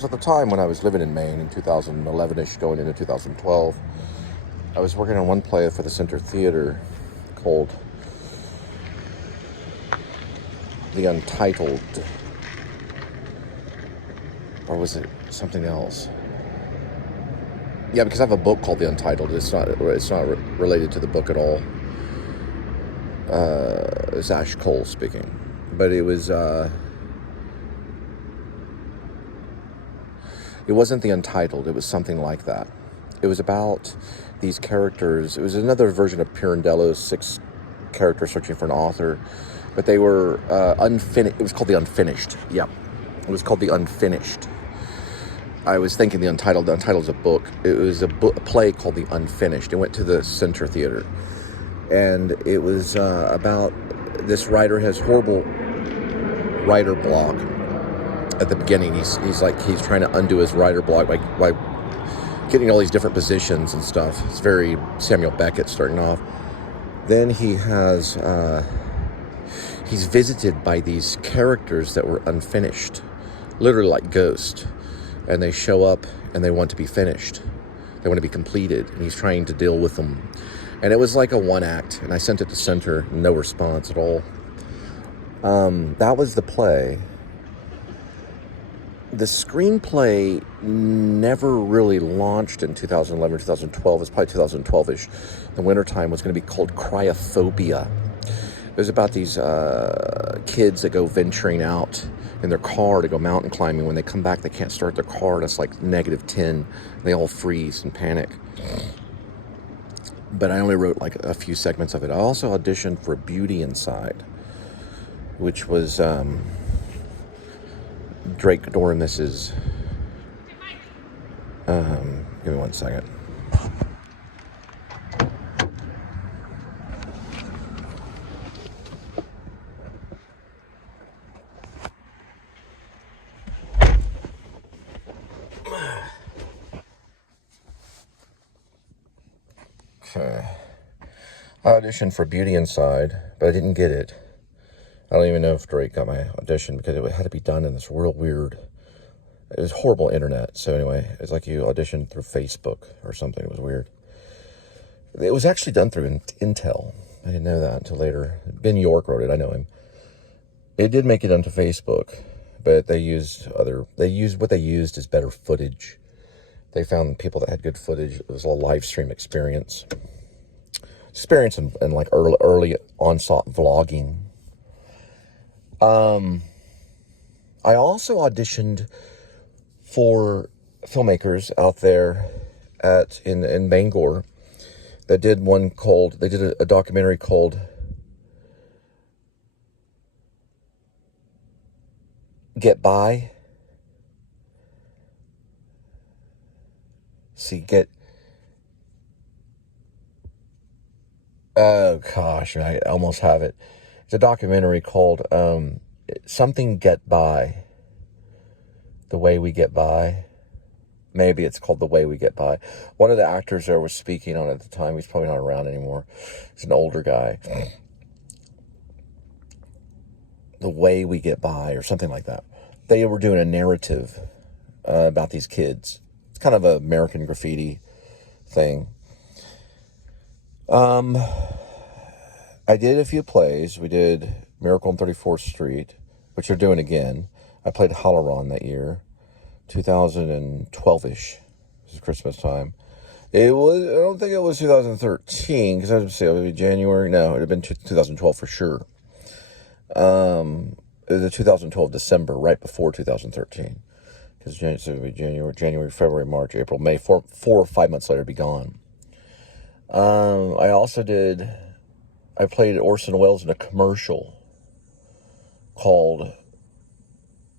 So at the time when I was living in Maine in 2011-ish, going into 2012, I was working on one play for the Center Theater called The Untitled, or was it something else? Yeah, because I have a book called The Untitled. It's not related to the book at all. It's Ash Cole speaking, but it wasn't The Untitled. It was something like that. It was about these characters. It was another version of Pirandello's 6 characters searching for an author, but they were unfinished. It was called The Unfinished. Yeah, it was called The Unfinished. I was thinking The Untitled. The Untitled is a book. It was a play called The Unfinished. It went to the Center Theater, and it was about this writer has horrible writer block. At the beginning, he's trying to undo his writer block by getting all these different positions and stuff. It's very Samuel Beckett starting off. Then he has he's visited by these characters that were unfinished, literally like ghosts, and they show up and they want to be finished. They want to be completed, and he's trying to deal with them. And it was like a 1 act, and I sent it to Center, no response at all. That was the play. The screenplay never really launched in 2011, 2012. It's probably 2012-ish. The wintertime was going to be called Cryophobia. It was about these kids that go venturing out in their car to go mountain climbing. When they come back, they can't start their car, and it's like -10. They all freeze and panic. But I only wrote like a few segments of it. I also auditioned for Beauty Inside, which was Drake Doremus's. Give me 1 second. Okay. I auditioned for Beauty Inside, but I didn't get it. I don't even know if Drake got my audition because it had to be done in this real weird. It was horrible internet. So anyway, it's like you auditioned through Facebook or something. It was weird. It was actually done through Intel. I didn't know that until later. Ben York wrote it. I know him. It did make it onto Facebook, but what they used is better footage. They found people that had good footage. It was a live stream experience in like early onset vlogging. I also auditioned for filmmakers out there in Bangor that did a documentary called Get By. Oh gosh, I almost have it. It's a documentary called something Get By. The Way We Get By. Maybe it's called The Way We Get By. One of the actors there was speaking on it at the time. He's probably not around anymore. He's an older guy. The Way We Get By, or something like that. They were doing a narrative about these kids. It's kind of an American Graffiti thing. I did a few plays. We did Miracle on 34th Street, which they're doing again. I played Halloran that year, 2012-ish. It was Christmas time. I don't think it was 2013, because I would say it would be January. No, it would have been 2012 for sure. It was a 2012 December, right before 2013. Because it would be January, February, March, April, May. 4 or 5 months later, it'd be gone. I played Orson Welles in a commercial called,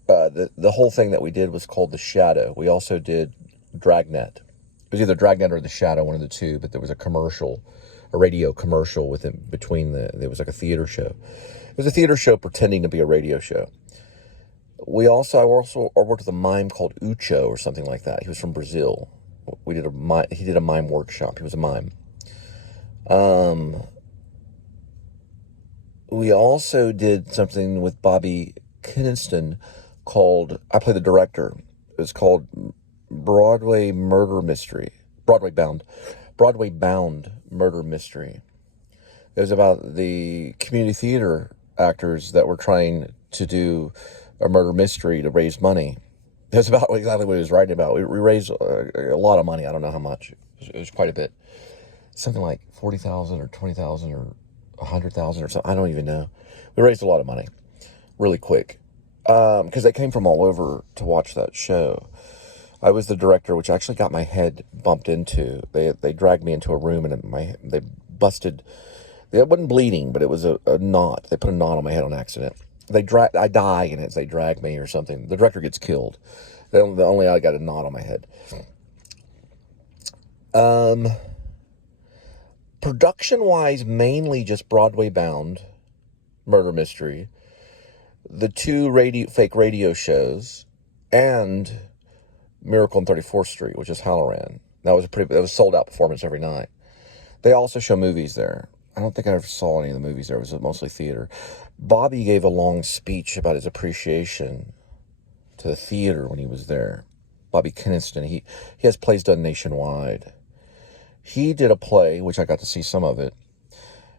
the whole thing that we did was called The Shadow. We also did Dragnet. It was either Dragnet or The Shadow, one of the two, but there was a radio commercial between it was like a theater show. It was a theater show pretending to be a radio show. I worked with a mime called Ucho or something like that. He was from Brazil. He did a mime workshop. He was a mime. We also did something with Bobby Kinnison called, I play the director. It was called Broadway Murder Mystery. Broadway Bound Murder Mystery. It was about the community theater actors that were trying to do a murder mystery to raise money. That's about exactly what he was writing about. We raised a lot of money. I don't know how much. It was quite a bit. Something like 40,000 or 20,000 or 100,000 or something. I don't even know. We raised a lot of money really quick because they came from all over to watch that show. I was the director, which actually got my head bumped into. They dragged me into a room and they busted. It wasn't bleeding, but it was a knot. They put a knot on my head on accident. I die in it as they drag me or something. The director gets killed. Only I got a knot on my head. Production-wise, mainly just Broadway-bound murder mystery. The two fake radio shows, and Miracle on 34th Street, which is Halloran. That was sold out performance every night. They also show movies there. I don't think I ever saw any of the movies there. It was mostly theater. Bobby gave a long speech about his appreciation to the theater when he was there. Bobby Kinnison, he has plays done nationwide. He did a play, which I got to see some of it.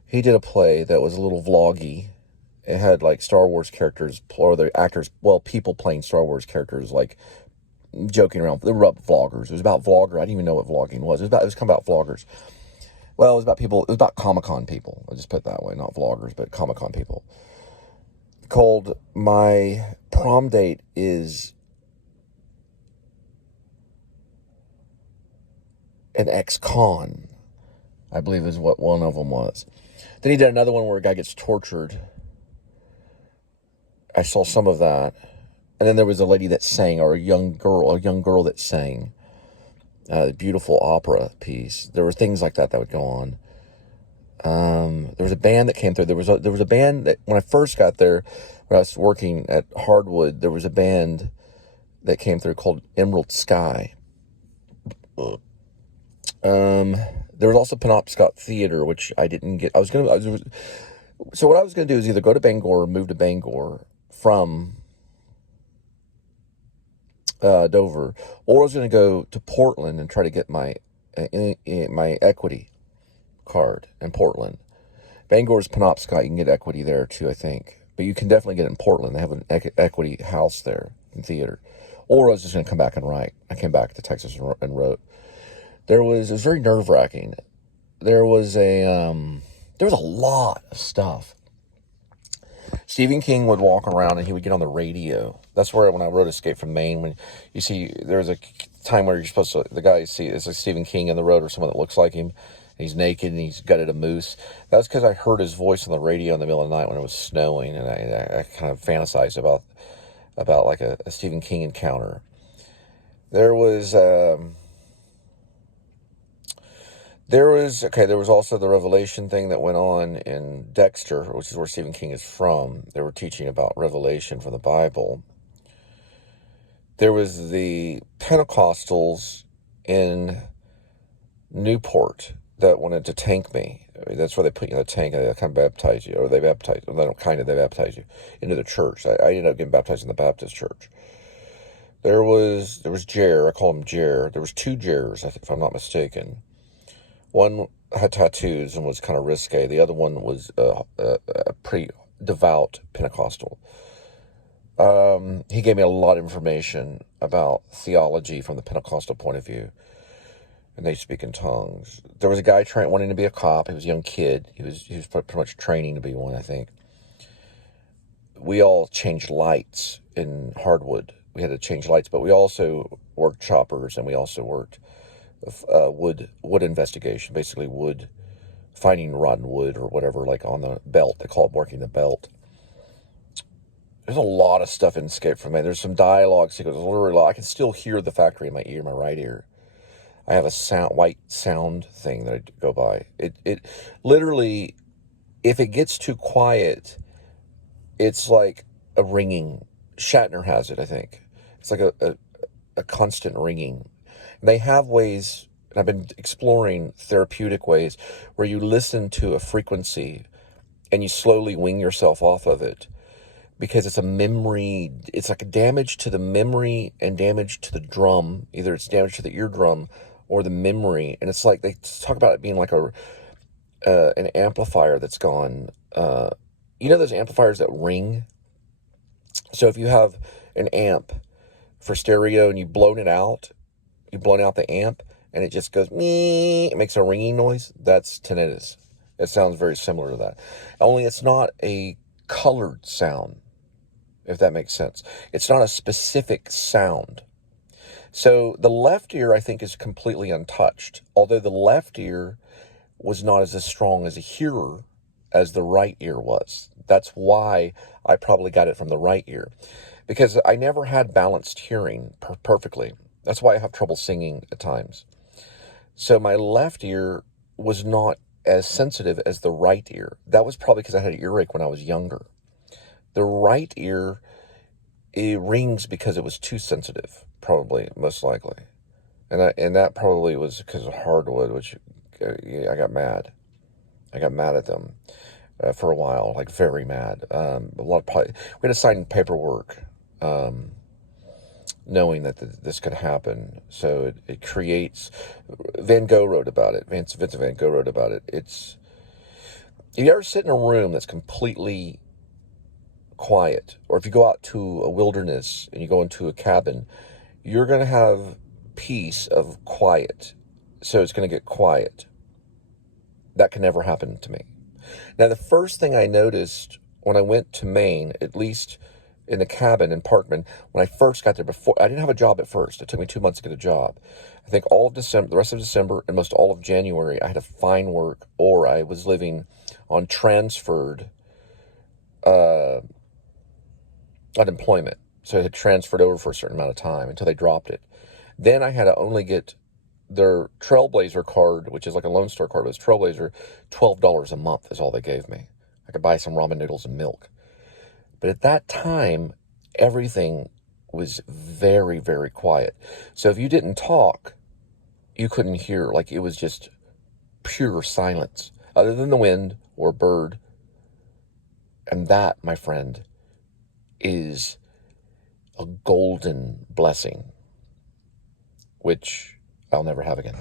He did a play that was a little vloggy. It had like Star Wars characters, or the actors, people playing Star Wars characters, like joking around. They were about vloggers. It was about vlogger. I didn't even know what vlogging was. It was kind of about vloggers. Well, it was about people. It was about Comic-Con people. I'll just put it that way. Not vloggers, but Comic-Con people. Called My Prom Date is an Ex-Con, I believe is what one of them was. Then he did another one where a guy gets tortured. I saw some of that. And then there was a lady that sang, or a young girl that sang. A beautiful opera piece. There were things like that would go on. There was a band that came through. There was a band that when I first got there, when I was working at Hardwood, there was a band that came through called Emerald Sky. There was also Penobscot Theater, which I didn't get. So what I was going to do is either go to Bangor or move to Bangor from Dover, or I was going to go to Portland and try to get my equity card in Portland. Bangor's Penobscot, you can get equity there too, I think. But you can definitely get it in Portland. They have an equity house there in theater. Or I was just going to come back and write. I came back to Texas and wrote. It was very nerve-wracking. There was a lot of stuff. Stephen King would walk around and he would get on the radio. That's where, when I wrote Escape from Maine, when you see, there's a time where you're supposed to, the guy you see, it's like Stephen King in the road or someone that looks like him. And he's naked and he's gutted a moose. That's because I heard his voice on the radio in the middle of the night when it was snowing, and I kind of fantasized about like a Stephen King encounter. There was also the Revelation thing that went on in Dexter, which is where Stephen King is from. They were teaching about Revelation from the Bible. There was the Pentecostals in Newport that wanted to tank me. That's where they put you in the tank and they kind of baptize you, or they baptize you into the church. I ended up getting baptized in the Baptist church. There was Jer. I call him Jer. There was two Jers, if I'm not mistaken. One had tattoos and was kind of risque. The other one was a pretty devout Pentecostal. He gave me a lot of information about theology from the Pentecostal point of view. And they speak in tongues. There was a guy wanting to be a cop. He was a young kid. He was pretty much training to be one, I think. We all changed lights in Hardwood. We had to change lights, but we also worked choppers, and we also worked wood investigation, basically finding rotten wood or whatever, like on the belt. They call it working the belt. There's a lot of stuff in Escape from Maine. There's some dialogue sequences. Literally, I can still hear the factory in my ear, my right ear. I have a white sound thing that I go by. It literally, if it gets too quiet, it's like a ringing. Shatner has it, I think. It's like a constant ringing. And they have ways, and I've been exploring therapeutic ways, where you listen to a frequency and you slowly wing yourself off of it. because it's a memory. It's like a damage to the memory and damage to the drum. Either it's damage to the eardrum or the memory. And it's like they talk about it being like an amplifier that's gone. You know those amplifiers that ring? So if you have an amp for stereo and you've blown out the amp, and it just goes me, it makes a ringing noise. That's tinnitus. It sounds very similar to that. Only it's not a colored sound, if that makes sense. It's not a specific sound. So the left ear, I think, is completely untouched. Although the left ear was not as strong as a hearer as the right ear was. That's why I probably got it from the right ear. Because I never had balanced hearing perfectly. That's why I have trouble singing at times. So my left ear was not as sensitive as the right ear. That was probably because I had an earache when I was younger. The right ear, it rings because it was too sensitive, probably, most likely. And that probably was because of hardwood, which I got mad. I got mad at them for a while, like very mad. We had to sign paperwork knowing that this could happen. So it creates, Van Gogh wrote about it, Vincent Van Gogh wrote about it. If you ever sit in a room that's completely quiet, or if you go out to a wilderness and you go into a cabin, you're going to have peace of quiet. So it's going to get quiet. That can never happen to me. Now, the first thing I noticed when I went to Maine, at least in the cabin in Parkman, when I first got there, before I didn't have a job at first. It took me 2 months to get a job. I think all of December, the rest of December, and most all of January, I had to find work, or I was living on transferred unemployment. So I had transferred over for a certain amount of time until they dropped it. Then I had to only get their Trailblazer card, which is like a Lone Star card, but it's Trailblazer, $12 a month is all they gave me. I could buy some ramen noodles and milk. But at that time, everything was very, very quiet. So if you didn't talk, you couldn't hear. Like, it was just pure silence, other than the wind or a bird. And that, my friend, is a golden blessing, which I'll never have again.